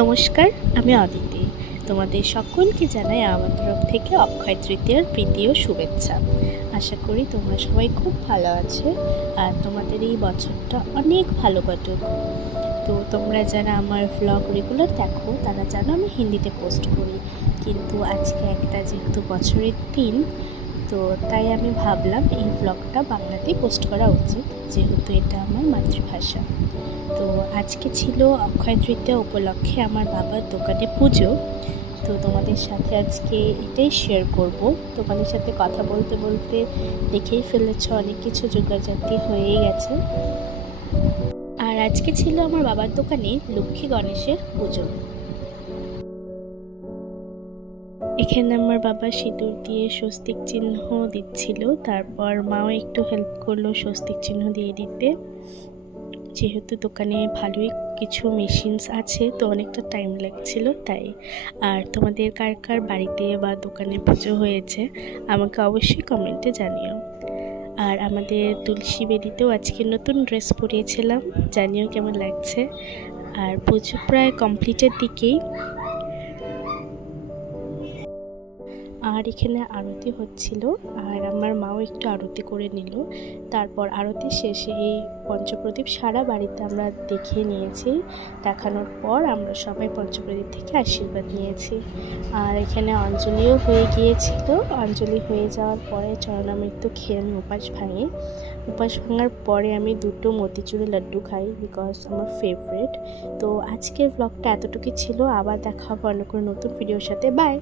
নমস্কার, আমি অদিতি। তোমাদের সকলকে জানাই আমার তরফ থেকে অক্ষয় তৃতীয়ার প্রীতি ও শুভেচ্ছা। আশা করি তোমরা সবাই খুব ভালো আছো আর তোমাদের এই বছরটা অনেক ভালো কাটুক। তো তোমরা যারা আমার ভ্লগ রেগুলার দেখো তারা জানো আমি হিন্দিতে পোস্ট করি, কিন্তু আজকে একটা যেহেতু বছরের দিন, তো তাই আমি ভাবলাম এই ভ্লগটা বাংলাতেই পোস্ট করা উচিত, যেহেতু এটা আমার মাতৃভাষা। তো আজকে ছিল অক্ষয় তৃতীয়া উপলক্ষে আমার বাবার দোকানে পুজো। তো তোমাদের সাথে আজকে এটাই শেয়ার করব। তোমাদের সাথে কথা বলতে বলতে দেখেই ফেলেছ অনেক কিছু জোগাড়জাতি হয়েই গেছে। আর আজকে ছিল আমার বাবার দোকানে লক্ষ্মী গণেশের পুজো। এখানে আমার বাবা সিঁদুর দিয়ে স্বস্তিক চিহ্ন দিচ্ছিল, তারপর মাও একটু হেল্প করলো স্বস্তিক চিহ্ন দিয়ে দিতে। যেহেতু দোকানে ভালোই কিছু মেশিনস আছে, তো অনেকটা টাইম লাগছিল তাই। আর তোমাদের কার কার বাড়িতে বা দোকানে পুজো হয়েছে আমাকে অবশ্যই কমেন্টে জানিও। আর আমাদের তুলসী বেদিতেও আজকে নতুন ড্রেস পরিয়েছিলাম, জানিও কেমন লাগছে। আর পুজো প্রায় কমপ্লিটের দিকেই। আর এখানে আরতি হচ্ছিল, আর আমার মাও একটু আরতি করে নিল। তারপর আরতি শেষে এই পঞ্চপ্রদীপ সারা বাড়িতে আমরা দেখিয়ে নিয়েছি। দেখানোর পর আমরা সবাই পঞ্চপ্রদীপ থেকে আশীর্বাদ নিয়েছি। আর এখানে অঞ্জলিও হয়ে গিয়েছিল। অঞ্জলি হয়ে যাওয়ার পরে চরণামৃত্যু খেয়ে আমি উপাস ভাঙি। উপাস ভাঙার পরে আমি দুটো মতিচুরের লাড্ডু খাই, বিকজ আমার ফেভারিট। তো আজকের ব্লগটা এতটুকুই ছিল। আবার দেখা হবে অন্য কোনো নতুন ভিডিওর সাথে। বাই।